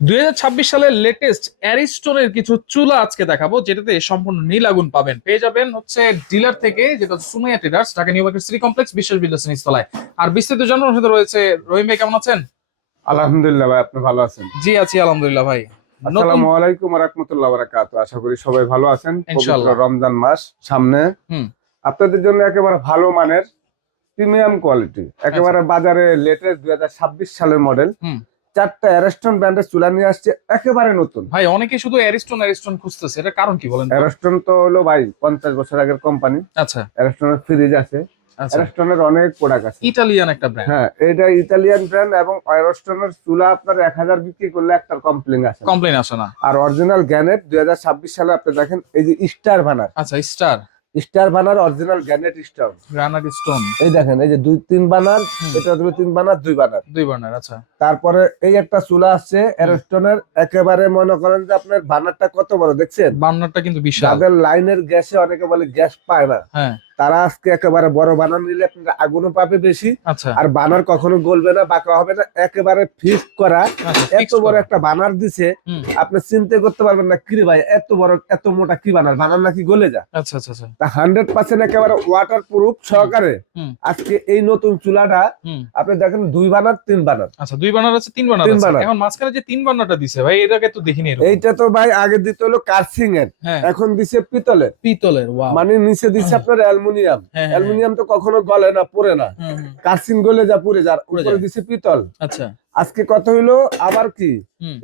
2026 সালের লেটেস্ট অ্যারিস্টনের কিছু চুলা আজকে দেখাবো, যেটাতে সম্পূর্ণ নীল আগুন পাবেন। পেয়ে যাবেন হচ্ছে ডিলার থেকে, যেটা Sumaiya traders, Dhaka new market city complex, বিশ্বাস বিল্ডার্স নিচতলায়। আর বিস্তারিত জানানোর সাথে রয়েছে রহিম ভাই। কেমন আছেন? আলহামদুলিল্লাহ ভাই, আপনি ভালো আছেন? জি আছি আলহামদুলিল্লাহ ভাই। আসসালামু আলাইকুম ওয়া রাহমাতুল্লাহি ওয়া বারাকাতুহু। আশা করি সবাই ভালো আছেন। ইনশাআল্লাহ। পবিত্র রমজান মাস সামনে, আপনাদের জন্য একেবারে ভালো মানের প্রিমিয়াম কোয়ালিটি, একেবারে বাজারে লেটেস্ট 2026 সালের মডেল চারটা অ্যারিস্টন ব্র্যান্ডের চুলা নিয়ে আসছে, একেবারে নতুন। ভাই অনেকে শুধু অ্যারিস্টন খুঁজতেছে, এটা কারণ কি বলেন? অ্যারিস্টন তো হলো ভাই 50 বছর আগের কোম্পানি। আচ্ছা, অ্যারিস্টনের ফ্রিজ আছে, আচ্ছা, অ্যারিস্টনের অনেক প্রোডাক্ট আছে। ইটালিয়ান একটা ব্র্যান্ড। হ্যাঁ, এটা ইতালিয়ান ব্র্যান্ড এবং অ্যারিস্টনের চুলা আপনার 1000 বিক্রি করলে একটা কমপ্লেইন আসে, আসে না। আর অরিজিনাল গ্যানেট 2026 সালে আপনি দেখেন, এই যে স্টার বানার। আচ্ছা, স্টার বানার original granite stone, granite stone. এই দেখেন, এই যে 2-3 বানার, এটা হলো 3 বানার 2 বানার। আচ্ছা। তারপরে এই একটা চুলা আসছে অ্যারিস্টনের, একেবারে মনে করেন যে আপনার বানারটা কত বড় দেখছেন? বার্নারটা কিন্তু বিশাল। যাদের লাইনের গ্যাসে অনেকে বলে গ্যাস পায় না, হ্যাঁ, তারা আজকে একেবারে বড় বানার নিলে আপনার আগুনও পাবে বেশি। আচ্ছা। আর বানার কখনো গলবে না, বাঁকা হবে না, একেবারে ফিক্স করা। এত বড় একটা বানার দিছে, আপনি চিন্তা করতে পারবেন না, কিরে ভাই এত বড় এত মোটা কি বানার, বানার নাকি গলে যায়? আচ্ছা আচ্ছা আচ্ছা। তা 100% একেবারে ওয়াটার প্রুফ সহকারে আজকে এই নতুন চুলাটা আপনি দেখেন 2 বানার 3 বানার। আচ্ছা, 2 বানার আছে, 3 বানার আছে। এখন মাঝখানে যে 3 বানারটা দিছে ভাই, এটাকে তো দেখিনি এরকম। এইটা তো ভাই আগে দিতে হলো কার্সিং এর, এখন দিছে পিতলের। ওয়াও। মানে নিচে দিছে আপনার অ্যালুমিনিয়াম। অ্যালুমিনিয়াম তো কখনো গলে না, পড়ে না, কার্সিং গলে যা পুড়ে যায়, উপরে দিছে পিতল। আচ্ছা, আজকে কত হইলো আবার কি,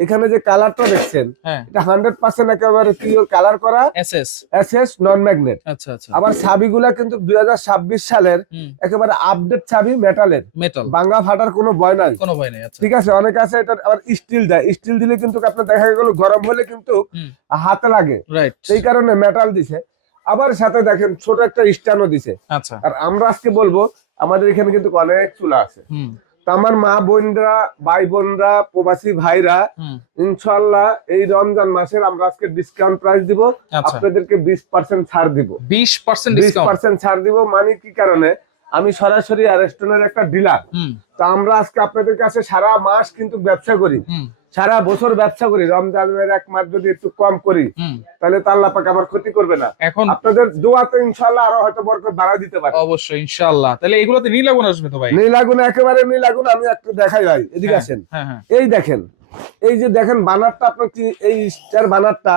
এখানে যে কালারটা দেখছেন এটা 100% একেবারে পিওর কালার করা, এসএস নন ম্যাগনেট। আচ্ছা আচ্ছা। আবার চাবিগুলা কিন্তু 2026 সালের একেবারে আপডেট চাবি, মেটাল, ভাঙা ফাটার কোনো ভয় নাই। আচ্ছা, ঠিক আছে। অনেক আছে এটা আবার স্টিল দেয়, স্টিল দিলে কিন্তু আপনার দেখা গেল গরম হলে কিন্তু হাতে লাগে, সেই কারণে মেটাল দিছে। আবার সাথে দেখেন ছোট একটা স্ট্যান্ডও দিছে। আচ্ছা। আর আমরা আজকে বলবো আমাদের এখানে কিন্তু অনেক চুলা আছে। তো আমার মা বোনরা, ভাই বোনরা, প্রবাসী ভাইরা, ইনশাআল্লাহ এই রমজান মাসের আমরা আজকে ডিসকাউন্ট প্রাইস দিব, আপনাদেরকে 20% ছাড় দিব। 20% ছাড় দিব। মানে কি কারণে? আমি সরাসরি অ্যারিস্টনের একটা ডিলার, তো আমরা আজকে আপনাদের কাছে সারা মাস কিন্তু ব্যবসা করি, সারা বছর ব্যবসা করি। রমজানের 1 মাস যদি একটু কম করি, তাহলে তো আল্লাহ পাক আমার ক্ষতি করবে না। এখন আপনাদের দোয়াতে ইনশাআল্লাহ আরো হয়তো বরকত বাড়া দিতে পারে। অবশ্যই ইনশাআল্লাহ। তাহলে এগুলোতে নীল আগুন আসবে তো ভাই? নীল আগুন, একেবারে নীল আগুন। আমি একটু দেখাই ভাই, এদিকে আসেন। এই দেখেন, এই যে দেখেন বানারটা, আপনার কি এই স্টার বানারটা,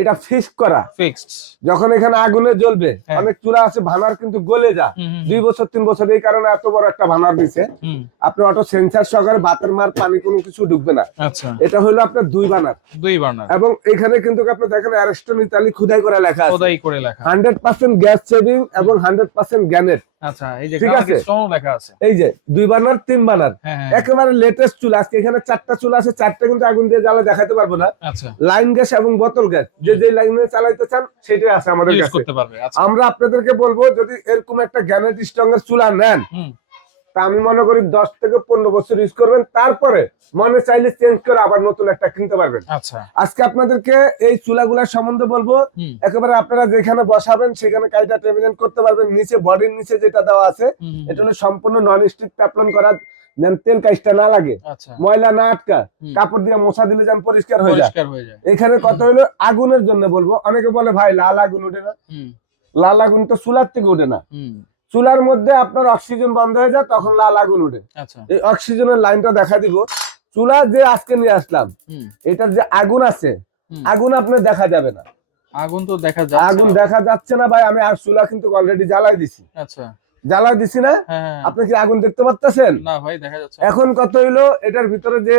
এটা ফিক্স করা, ফিক্সড। যখন এখানে আগুনে জ্বলবে, অনেক চূড়া আছে ভানার কিন্তু গলে যা 2 বছর 3 বছর, এই কারণে এত বড় একটা ভানার দিছে। আপনি অটো সেন্সার সহকারে ভাতের মার পানি কোনো কিছু ঢুকবে না। আচ্ছা, এটা হলো আপনার 2 বানার। এবং এখানে কিন্তু আপনি দেখেন অ্যারিস্টন ইতালি খোদাই করে লেখা আছে, 100% গ্যাস সেভিং এবং 100% গ্যানেট। আচ্ছা, এই যে গ্রানাইট লেখা আছে, এই যে 2 বানার 3 বানার, একেবারে লেটেস্ট চুলা। আজকে এখানে 4টা চুলা আছে, 4টা কিন্তু আগুন দিয়ে জ্বালা দেখাতে পারবো না। আচ্ছা, লাইন গ্যাস এবং বোতল গ্যাস, যে যে লাইনে চালাইতে চান সেটাই আছে আমাদের কাছে। আমরা আপনাদেরকে বলবো, যদি এরকম একটা গ্যানেট স্ট্রং এর চুলা নেন, তা আমি মনে করি 10 থেকে 15 বছর ইউজ করবেন, তারপরে মনে চাইলে চেঞ্জ করে আবার নতুন একটা কিনতে পারবেন। আচ্ছা, আজকে আপনাদেরকে এই চুলাগুলার সম্বন্ধে বলবো। একেবারে আপনারা যেখানে বসাবেন সেখানে কাইটা টেবিলেন করতে পারবেন। নিচে বডির নিচে যেটা দেওয়া আছে, এটা হলো সম্পূর্ণ নন স্টিক ট্যাপলন করা, যেন তেল কাজটা না লাগে, ময়লা না আটকা, কাপড় দিয়ে মোছা দিলে যেন পরিষ্কার হয়ে যায়। এখানে কত হলো আগুনের জন্য বলবো। অনেকে বলে ভাই লাল আগুন উঠে না, লাল আগুন তো চুলার থেকে উঠে না, চুলার মধ্যে আপনার অক্সিজেন বন্ধ হয়ে যায়, তখন লাল আগুন উঠে। এই অক্সিজেনের লাইনটা দেখা দিব। চুলা যে আজকে নিয়ে আসলাম, এটার যে আগুন আছে, আগুন আপনার দেখা যাবে না। আগুন তো আগুন দেখা যাচ্ছে না ভাই। আমি আর চুলা কিন্তু অলরেডি জ্বালাই দিছি। আচ্ছা, জ্বালাই দিছি না? আপনি কি আগুন দেখতে পাচ্ছেন? না ভাই, দেখা যাচ্ছে। এখন কত হইলো, এটার ভিতরে যে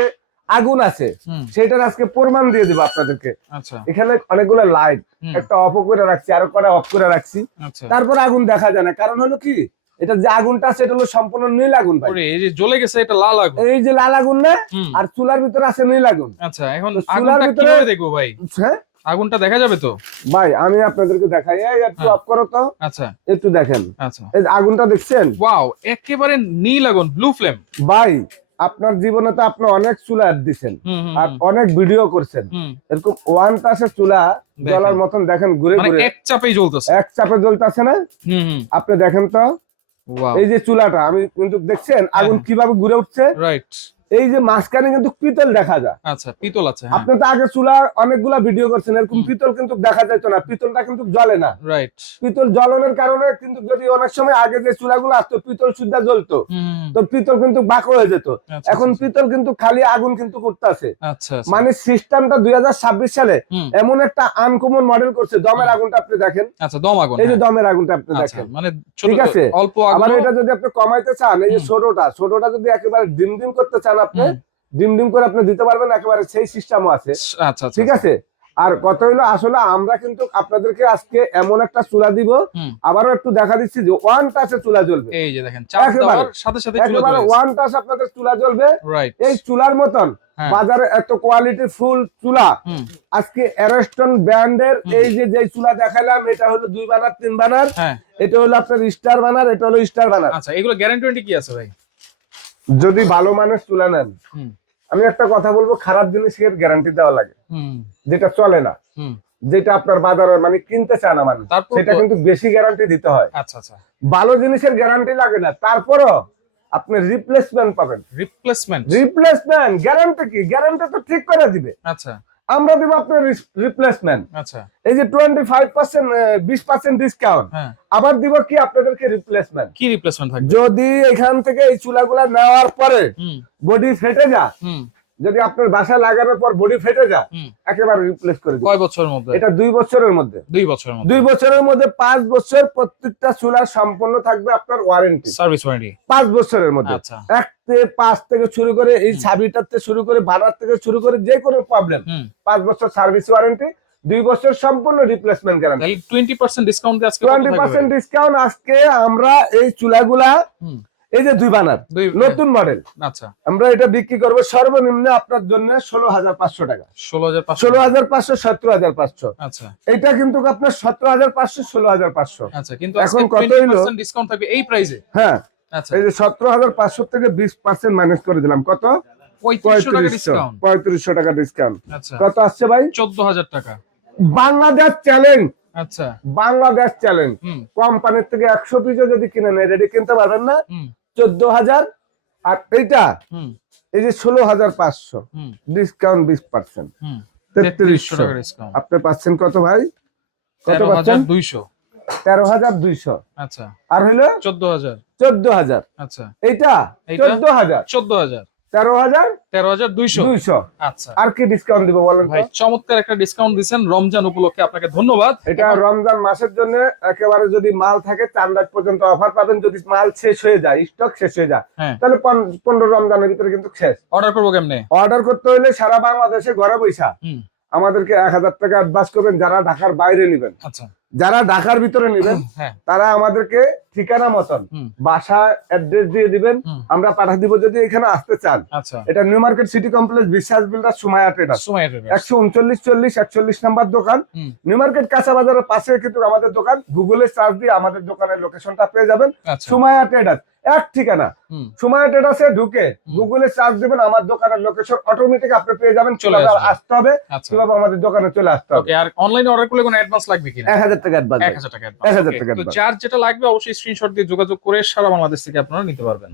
আগুন আছে সেটার আজকে প্রমাণ দিয়ে দিব আপনাদেরকে। আচ্ছা, এখানে অনেকগুলো লাইট, একটা অফ করে রাখছি, আর কটা অফ করে রাখছি, তারপর আগুন দেখা যায় না। কারণ হলো কি, এটা যে আগুনটা আছে এটা হলো সম্পূর্ণ নীল আগুন ভাই। এই যে জ্বলে গেছে, এটা লাল আগুন। এই যে লাল আগুন না, আর চুলার ভিতরে আছে নীল আগুন। আচ্ছা, এখন আগুনটা কিভাবে দেখবো ভাই? হ্যাঁ, আগুনটা দেখা যাবে তো ভাই? আমি আপনাদেরকে দেখাই, একটু অফ করো তো। আচ্ছা, একটু দেখেন। আচ্ছা, এই আগুনটা দেখছেন? ওয়াও, একেবারে নীল আগুন, ব্লু ফ্লেম। ভাই আপনার জীবনে তো আপনি অনেক চুলা দিচ্ছেন আর অনেক ভিডিও করছেন, এরকম ওয়ান টাসের চুলা জ্বলার মতন দেখেন ঘুরে ঘুরে এক চাপেই জ্বলতেছে, এক চাপে জ্বলতেছে না? আপনি দেখেন তো, এই যে চুলাটা আমি কিন্তু দেখছেন আগুন কিভাবে ঘুরে উঠছে। রাইট, এই যে মাঝখানে কিন্তু পিতল দেখা যায়। আচ্ছা, পিতল আছে। আপনি তো আগে চুলা অনেকগুলা ভিডিও করছেন, এরকম পিতল কিন্তু দেখা যেত না, পিতলটা কিন্তু জ্বলে না। রাইট। পিতল জ্বলনের কারণে কিন্তু যদি অনেক সময় আগে যে চুলাগুলো আসতো পিতল সুদ্ধা জ্বলতো, তো পিতল কিন্তু বাঁকা হয়ে যেত। এখন পিতল কিন্তু খালি আগুন কিন্তু করতেছে। মানে সিস্টেমটা 2026 সালে এমন একটা আনকমন মডেল করছে। দমের আগুনটা আপনি দেখেন। আচ্ছা, দম আগুন। এই যে দমের আগুনটা আপনি দেখেন, মানে ঠিক আছে। অল্প আগুন। আবার এটা যদি আপনি কমাইতে চান, এই যে ছোটটা যদি একেবারে ডিম ডিম করতে চান, আপনি ডিম ডিম করে আপনি দিতে পারবেন, একেবারে সেই সিস্টেমও আছে। আচ্ছা, ঠিক আছে। আর কত হইলো, আসলে আমরা কিন্তু আপনাদেরকে আজকে এমন একটা চুলা দিব, আবারও একটু দেখা দিচ্ছি যে ওয়ান টাচে চুলা জ্বলবে। এই যে দেখেন, চার্জ দেওয়ার সাথে সাথে চুলা জ্বলবে, ওয়ান টাচ আপনাদের চুলা জ্বলবে। এই চুলার মতন বাজারে এত কোয়ালিটি ফুল চুলা আজকে অ্যারিস্টন ব্র্যান্ডের এই যে চুলা দেখালাম, এটা হলো 2 বার্নার 3 বার্নার, এটা হলো আপনার স্টার বার্নার, এটা হলো স্টার বার্নার। আচ্ছা, এগুলো গ্যারান্টি কি আছে ভাই? যদি ভালো মানের চুলা নেন, আমি একটা কথা বলবো, খারাপ জিনিসের গ্যারান্টি দেওয়া লাগে, যেটা চলে না, যেটা আপনার বাজারে মানে কিনতে চায় না মানুষ, সেটা কিন্তু বেশি গ্যারান্টি দিতে হয়। আচ্ছা আচ্ছা। ভালো জিনিসের গ্যারান্টি লাগে না, তারপরও আপনি রিপ্লেসমেন্ট পাবেন। রিপ্লেসমেন্ট গ্যারান্টি কি? গ্যারান্টি তো ঠিক করে দিবে। আচ্ছা, আমরা দিব আপনার রিপ্লেসমেন্ট। আচ্ছা, এই যে 25% 20% ডিসকাউন্ট, আবার দিব কি আপনাদেরকে রিপ্লেসমেন্ট। কি রিপ্লেসমেন্ট থাকবে? যদি এখান থেকে এই চুলাগুলা নেওয়ার পরে বডি ফেটে যায়, যদি আপনার বাসা লাগানোর পর বডি ফেটে যায়, একেবারে রিপ্লেস করে দিবেন। কয় বছরের মধ্যে? এটা 2 বছরের মধ্যে। 2 বছরের মধ্যে 5 বছর প্রত্যেকটা চুলার সম্পূর্ণ থাকবে আপনার ওয়ারেন্টি, সার্ভিস ওয়ারেন্টি 5 বছরের মধ্যে। আচ্ছা, 5 থেকে শুরু করে এই ছাবিটাতে শুরু করে ভাড়ার থেকে শুরু করে যে কোনো প্রবলেম 5 বছর সার্ভিস ওয়ারেন্টি, 2 বছর সম্পূর্ণ রিপ্লেসমেন্ট গ্যারান্টি। তাহলে 20% ডিসকাউন্ট দিয়ে আজকে 20% ডিসকাউন্ট আজকে আমরা এই চুলাগুলা, এই যে 2 বার্নার নতুন মডেল, আচ্ছা, আমরা এটা বিক্রি করব সর্বনিম্ন আপনার জন্য 16,500 টাকা। 16,500 17,500। আচ্ছা, এটা কিন্তু আপনার 17,500 16,500। আচ্ছা, কিন্তু এখন কত হলো ডিসকাউন্ট থাকবে এই প্রাইসে? হ্যাঁ, আচ্ছা, এই যে 17,500 থেকে 20% মাইনাস করে দিলাম, কত? 3500 টাকা ডিসকাউন্ট। আচ্ছা, কত আসছে ভাই? 14,000 টাকা। বাংলাদেশ চ্যালেঞ্জ। আচ্ছা, বাংলাদেশ চ্যালেঞ্জ। কোম্পানির থেকে 100 পিসও যদি কিনে নেয়, রেডি কিনতে পারবেন না, 14,000। আর এইটা এই যে 16,500 ডিসকাউন্ট 20%, 3300 টাকা ডিসকাউন্ট। আপনি পাচ্ছেন কত ভাই? কত পাচ্ছেন? 13,200। আচ্ছা, আর হলো 14,000। আচ্ছা, এইটা 14,000। 13,200। আচ্ছা, আর কি ডিসকাউন্ট দিব বলেন ভাই? চমৎকার একটা ডিসকাউন্ট দিবেন রমজান উপলক্ষে, আপনাকে ধন্যবাদ। এটা রমজান মাসের জন্য একেবারে, যদি মাল থাকে 4 রাত পর্যন্ত অফার পাবেন। যদি মাল শেষ হয়ে যায়, স্টক শেষ হয়ে যায়, তাহলে 15 রমজানের ভিতরে কিন্তু শেষ। অর্ডার করবো কেমনে? অর্ডার করতে হলে সারা বাংলাদেশে ঘরে বৈশা আমাদেরকে 1,000 টাকা অ্যাডভান্স করবেন, যারা ঢাকার বাইরে নেবেন। আচ্ছা, যারা ঢাকার ভিতরে নেবেন তারা আমাদেরকে ঠিকানা মতন বাসা অ্যাড্রেস দিয়ে দিবেন, আমরা পাঠিয়ে দিব যদি এখানে আসতে চান। আচ্ছা, এটা নিউ মার্কেট সিটি কমপ্লেক্স, বিশ্বাস বিল্ডার, সুমাইয়া ট্রেডার্স, 139-40 নাম্বার দোকান, নিউ মার্কেট কাঁচা বাজারের পাশে কিন্তু আমাদের দোকান। গুগলে সার্চ দিয়ে আমাদের দোকানের লোকেশনটা পেয়ে যাবেন, সুমাইয়া ট্রেডার্স, এক ঠিকানা। সুমাইয়া ট্রেডার্সে ঢুকে গুগলে সার্চ দিবেন, আমার দোকানের লোকেশন অটোমেটিক আপনি পেয়ে যাবেন। চলে আসতে হবে, কিভাবে আমাদের দোকানে চলে আসতে হবে। আর অনলাইনে অর্ডার করলে কোনো অ্যাডভান্স লাগবে কিনা? 1,000 টাকা অ্যাডভান্স। 1,000 টাকা। তো যার যেটা লাগবে অবশ্যই স্ক্রিনশট দিয়ে যোগাযোগ করে সারা বাংলাদেশ থেকে আপনারা নিতে পারবেন।